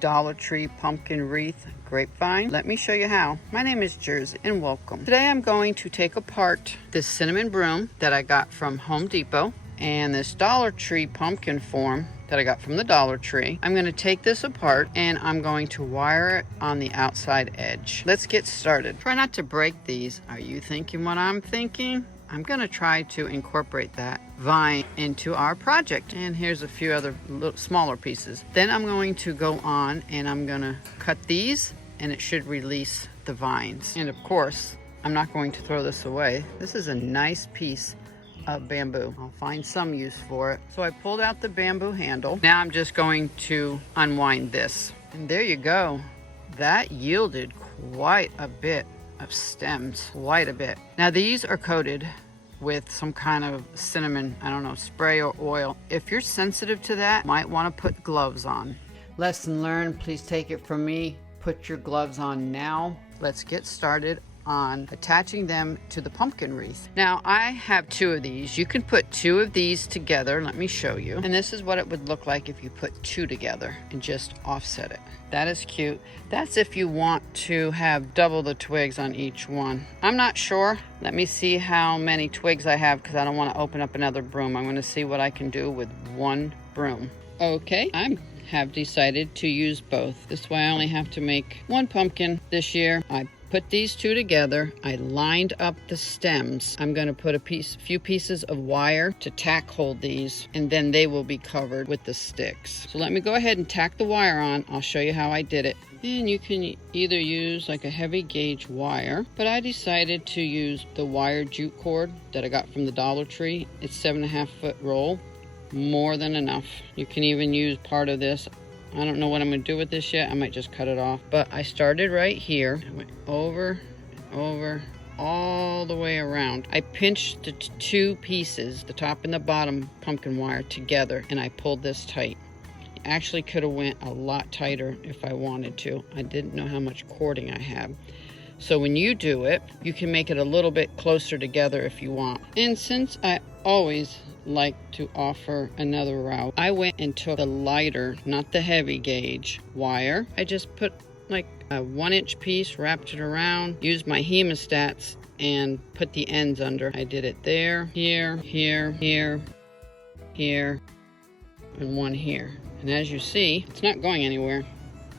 Dollar Tree pumpkin wreath grapevine. Let me show you how. My name is Jersey and welcome. Today I'm going to take apart this cinnamon broom that I got from Home Depot and this Dollar Tree pumpkin form that I got from the Dollar Tree. I'm going to take this apart and I'm going to wire it on the outside edge. Let's get started. Try not to break these. Are you thinking what I'm thinking? I'm going to try to incorporate that vine into our project. And here's a few other smaller pieces. Then I'm going to go on and I'm going to cut these and it should release the vines. And of course, I'm not going to throw this away. This is a nice piece of bamboo. I'll find some use for it. So I pulled out the bamboo handle. Now I'm just going to unwind this. And there you go. That yielded quite a bit of stems, quite a bit. Now these are coated with some kind of cinnamon, I don't know, spray or oil. If you're sensitive to that, you might want to put gloves on. Lesson learned, please take it from me. Put your gloves on now. Let's get started on attaching them to the pumpkin wreath. Now I have two of these. You can put two of these together. Let me show you. And this is what it would look like if you put two together and just offset it. That is cute. That's if you want to have double the twigs on each one. I'm not sure. Let me see how many twigs I have because I don't want to open up another broom. I'm going to see what I can do with one broom. Okay, I have decided to use both. This way I only have to make one pumpkin this year. I put these two together. I lined up the stems. I'm going to put a few pieces of wire to tack hold these, and then they will be covered with the sticks. So let me go ahead and tack the wire on. I'll show you how I did it. And you can either use like a heavy gauge wire, but I decided to use the wire jute cord that I got from the Dollar Tree. It's 7.5 foot roll, more than enough. You can even use part of this. I don't know what I'm going to do with this yet. I might just cut it off. But I started right here. I went over and over, all the way around. I pinched the two pieces, the top and the bottom pumpkin wire together, and I pulled this tight. It actually could have went a lot tighter if I wanted to. I didn't know how much cording I had. So when you do it, you can make it a little bit closer together if you want. And since I always like to offer another route, I went and took the lighter, not the heavy gauge wire. I just put like a 1-inch piece, wrapped it around, used my hemostats and put the ends under. I did it there, here, here, here, here, and one here. And as you see, it's not going anywhere.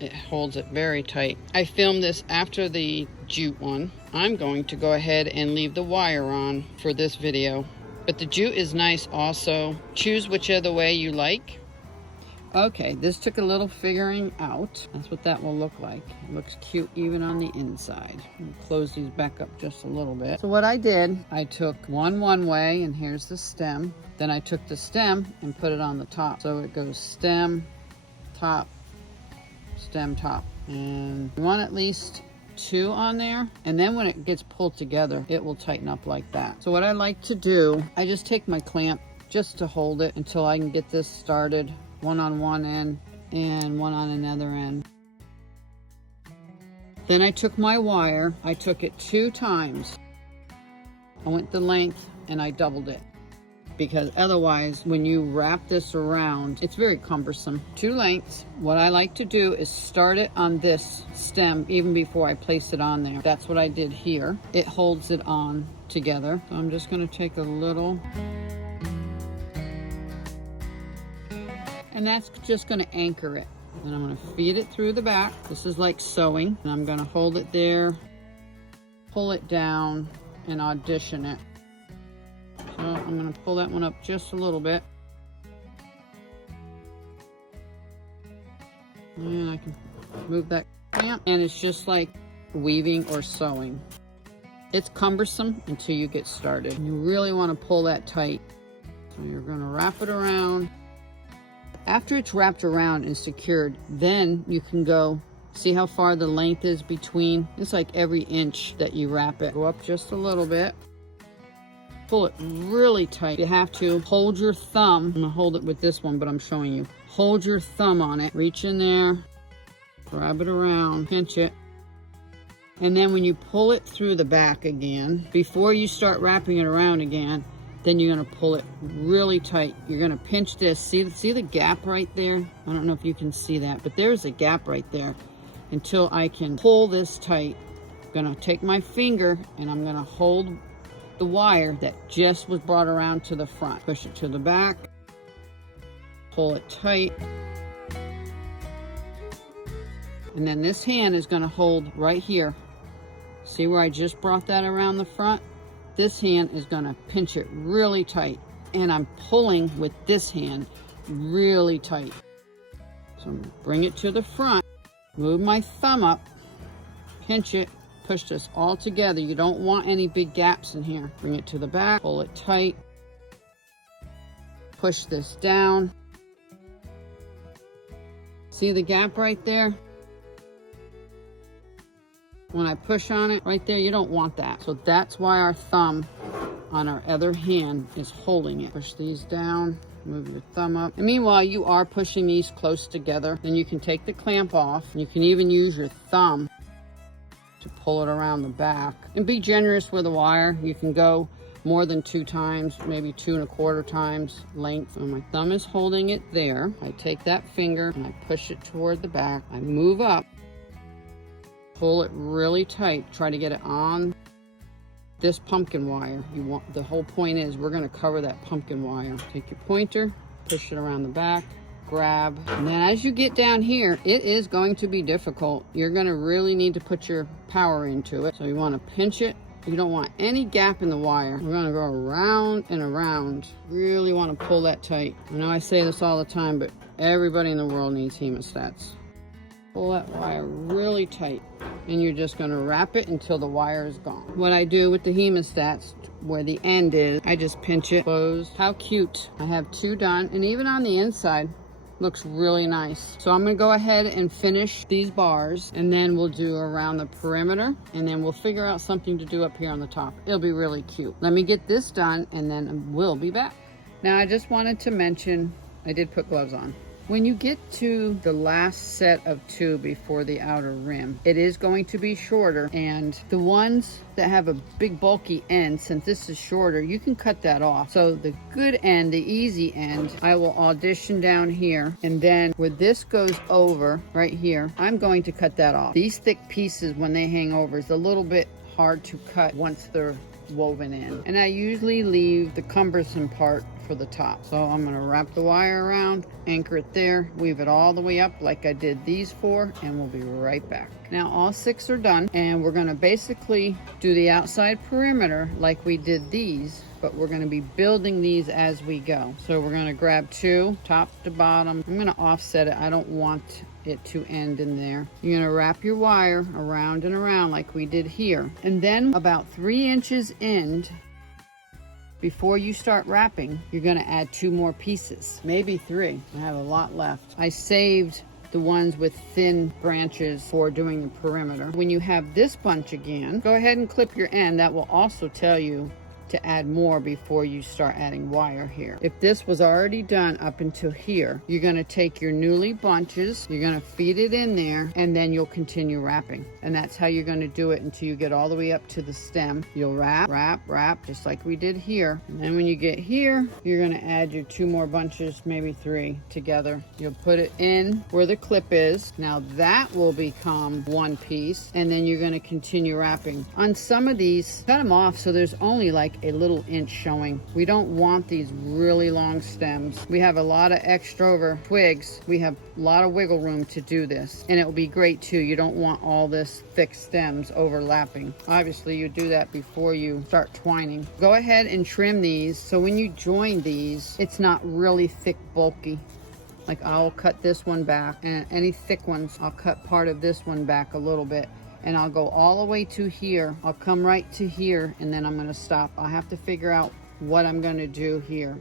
It holds it very tight. I filmed this after the jute one. I'm going to go ahead and leave the wire on for this video. But the jute is nice also. Choose whichever way you like. Okay, this took a little figuring out. That's what that will look like. It looks cute even on the inside. I'll close these back up just a little bit. So what I did, I took one way, and here's the stem. Then I took the stem and put it on the top. So it goes stem, top, stem, top. And you want at least two on there, and then when it gets pulled together it will tighten up like that. So what I like to do, I just take my clamp just to hold it until I can get this started, one on one end and one on another end. Then I took my wire, I took it 2 times. I went the length and I doubled it, because otherwise when you wrap this around it's very cumbersome. 2 lengths. What I like to do is start it on this stem even before I place it on there. That's what I did here. It holds it on together. So I'm just going to take a little, and that's just going to anchor it. And I'm going to feed it through the back. This is like sewing, and I'm going to hold it there, pull it down, and audition it. So I'm going to pull that one up just a little bit. And I can move that clamp. And it's just like weaving or sewing. It's cumbersome until you get started. You really want to pull that tight. So you're going to wrap it around. After it's wrapped around and secured, then you can go see how far the length is between. It's like every inch that you wrap it. Go up just a little bit. Pull it really tight. You have to hold your thumb. I'm gonna hold it with this one, but I'm showing you. Hold your thumb on it. Reach in there, grab it around, pinch it. And then when you pull it through the back again, before you start wrapping it around again, then you're gonna pull it really tight. You're gonna pinch this. See the gap right there? I don't know if you can see that, but there's a gap right there. Until I can pull this tight, I'm gonna take my finger and I'm gonna hold the wire that just was brought around to the front. Push it to the back, pull it tight. And then this hand is gonna hold right here. See where I just brought that around the front? This hand is gonna pinch it really tight. And I'm pulling with this hand really tight. So I'm gonna bring it to the front, move my thumb up, pinch it, push this all together. You don't want any big gaps in here. Bring it to the back, pull it tight, push this down. See the gap right there? When I push on it right there, you don't want that. So that's why our thumb on our other hand is holding it. Push these down, move your thumb up. And meanwhile, you are pushing these close together. Then you can take the clamp off. You can even use your thumb to pull it around the back. And be generous with the wire. You can go more than 2 times, maybe 2 1/4 times length. So my thumb is holding it there. I take that finger and I push it toward the back. I move up. Pull it really tight. Try to get it on this pumpkin wire. The whole point is we're going to cover that pumpkin wire. Take your pointer, push it around the back, grab. And then as you get down here, it is going to be difficult. You're going to really need to put your power into it. So you want to pinch it. You don't want any gap in the wire. We're going to go around and around. Really want to pull that tight. I know I say this all the time, but everybody in the world needs hemostats. Pull that wire really tight, and you're just gonna wrap it until the wire is gone. What I do with the hemostats, where the end is, I just pinch it closed. How cute. I have 2 done, and even on the inside, looks really nice. So I'm gonna go ahead and finish these bars, and then we'll do around the perimeter, and then we'll figure out something to do up here on the top. It'll be really cute. Let me get this done, and then we'll be back. Now I just wanted to mention, I did put gloves on. When you get to the last set of 2 before the outer rim, it is going to be shorter, and the ones that have a big bulky end, since this is shorter, you can cut that off. So the good end, the easy end, I will audition down here, and then where this goes over right here, I'm going to cut that off. These thick pieces, when they hang over, is a little bit hard to cut once they're woven in, and I usually leave the cumbersome part for the top. So I'm going to wrap the wire around, anchor it there, weave it all the way up like I did these 4, and we'll be right back. Now all 6 are done, and we're going to basically do the outside perimeter like we did these, but we're going to be building these as we go. So we're going to grab 2 top to bottom. I'm going to offset it. I don't want it to end in there. You're going to wrap your wire around and around like we did here, and then about 3 inches in, before you start wrapping, you're going to add 2 more pieces, maybe 3. I have a lot left. I saved the ones with thin branches for doing the perimeter. When you have this bunch again, go ahead and clip your end. That will also tell you to add more before you start adding wire here. If this was already done up until here, you're going to take your newly bunches, you're going to feed it in there, and then you'll continue wrapping. And that's how you're going to do it until you get all the way up to the stem. You'll wrap, wrap, wrap, just like we did here. And then when you get here, you're going to add your 2 more bunches, maybe 3 together. You'll put it in where the clip is. Now that will become 1 piece, and then you're going to continue wrapping. On some of these, cut them off so there's only like a little inch showing. We don't want these really long stems. We have a lot of extra over twigs. We have a lot of wiggle room to do this, and it will be great too. You don't want all this thick stems overlapping. Obviously you do that before you start twining. Go ahead and trim these so when you join these, it's not really thick, bulky. Like I'll cut this one back, and any thick ones, I'll cut part of this one back a little bit, and I'll go all the way to here. I'll come right to here, and then I'm going to stop. I'll have to figure out what I'm going to do here.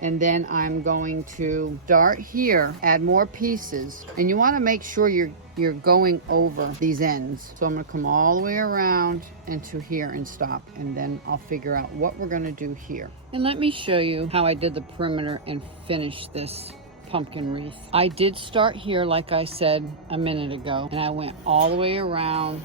And then I'm going to start here, add more pieces. And you want to make sure you're going over these ends. So I'm going to come all the way around and to here and stop. And then I'll figure out what we're going to do here. And let me show you how I did the perimeter and finish this pumpkin wreath. I did start here like I said a minute ago, and I went all the way around,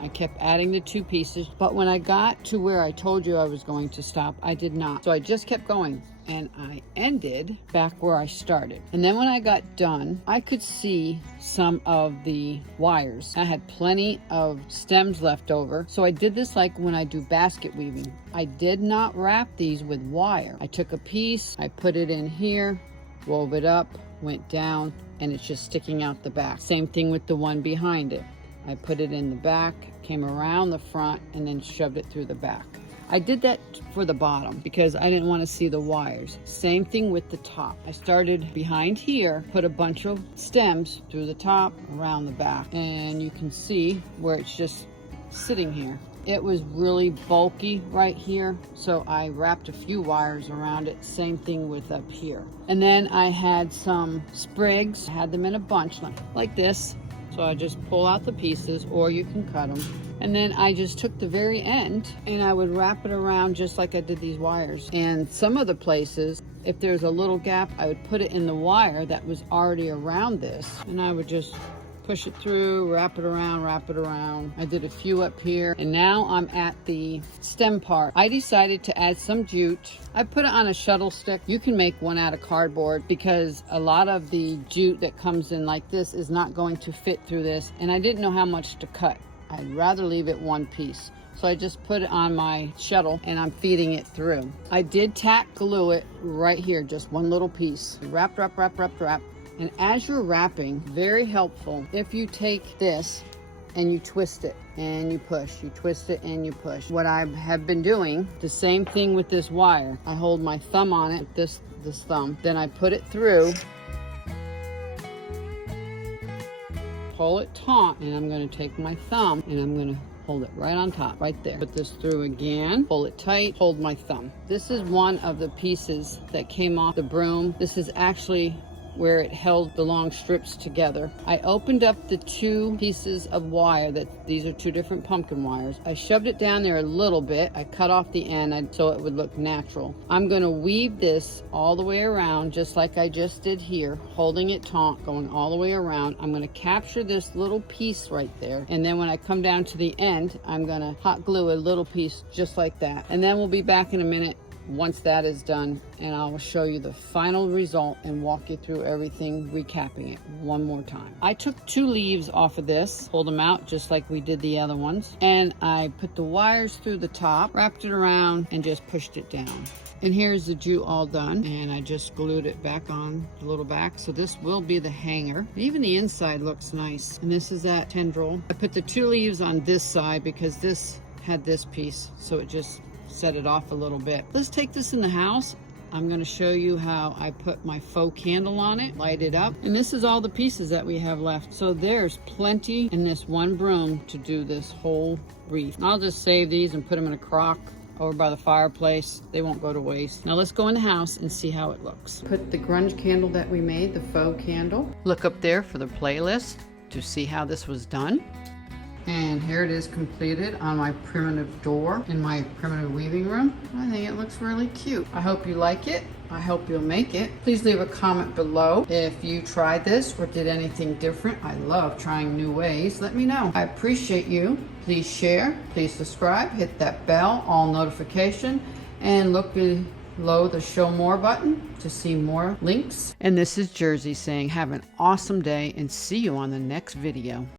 I kept adding the 2 pieces, but when I got to where I told you I was going to stop, I did not. So I just kept going, and I ended back where I started. And then when I got done, I could see some of the wires. I had plenty of stems left over, so I did this like when I do basket weaving. I did not wrap these with wire. I took a piece, I put it in here, wove it up, went down, and it's just sticking out the back. Same thing with the one behind it. I put it in the back, came around the front, and then shoved it through the back. I did that for the bottom because I didn't want to see the wires. Same thing with the top. I started behind here, put a bunch of stems through the top, around the back, and you can see where it's just sitting here. It was really bulky right here, so I wrapped a few wires around it. Same thing with up here. And then I had some sprigs. I had them in a bunch like this. So I just pull out the pieces, or you can cut them. And then I just took the very end and I would wrap it around just like I did these wires. And some of the places, if there's a little gap, I would put it in the wire that was already around this. And I would just push it through, wrap it around, wrap it around. I did a few up here, and now I'm at the stem part. I decided to add some jute. I put it on a shuttle stick. You can make one out of cardboard because a lot of the jute that comes in like this is not going to fit through this, and I didn't know how much to cut. I'd rather leave it one piece. So I just put it on my shuttle and I'm feeding it through. I did tack glue it right here, just one little piece. Wrap, wrap, wrap, wrap, wrap. And as you're wrapping, very helpful if you take this and you twist it and you push, you twist it and you push. What I have been doing, the same thing with this wire. I hold my thumb on it, this thumb, then I put it through, pull it taut, and I'm going to take my thumb and I'm going to hold it right on top, right there. Put this through again, pull it tight, hold my thumb. This is one of the pieces that came off the broom. This is actually where it held the long strips together. I opened up the 2 pieces of wire, these are 2 different pumpkin wires. I shoved it down there a little bit. I cut off the end so it would look natural. I'm gonna weave this all the way around just like I just did here, holding it taut, going all the way around. I'm gonna capture this little piece right there, and then when I come down to the end, I'm gonna hot glue a little piece just like that. And then we'll be back in a minute once that is done, and I will show you the final result and walk you through everything, recapping it one more time. I took 2 leaves off of this, pulled them out just like we did the other ones, and I put the wires through the top, wrapped it around, and just pushed it down. And here's the jute all done, and I just glued it back on the little back, so this will be the hanger. Even the inside looks nice, and this is that tendril. I put the 2 leaves on this side because this had this piece, so it just set it off a little bit. Let's take this in the house. I'm going to show you how I put my faux candle on it, light it up, and this is all the pieces that we have left. So there's plenty in this one broom to do this whole wreath. I'll just save these and put them in a crock over by the fireplace. They won't go to waste. Now let's go in the house and see how it looks. Put the grunge candle that we made, the faux candle. Look up there for the playlist to see how this was done. And here it is completed on my primitive door in my primitive weaving room. I think it looks really cute. I hope you like it. I hope you'll make it. Please leave a comment below if you tried this or did anything different. I love trying new ways. Let me know. I appreciate you. Please share, please subscribe, hit that bell, all notification, and look below the show more button to see more links. And this is Jersey saying have an awesome day and see you on the next video.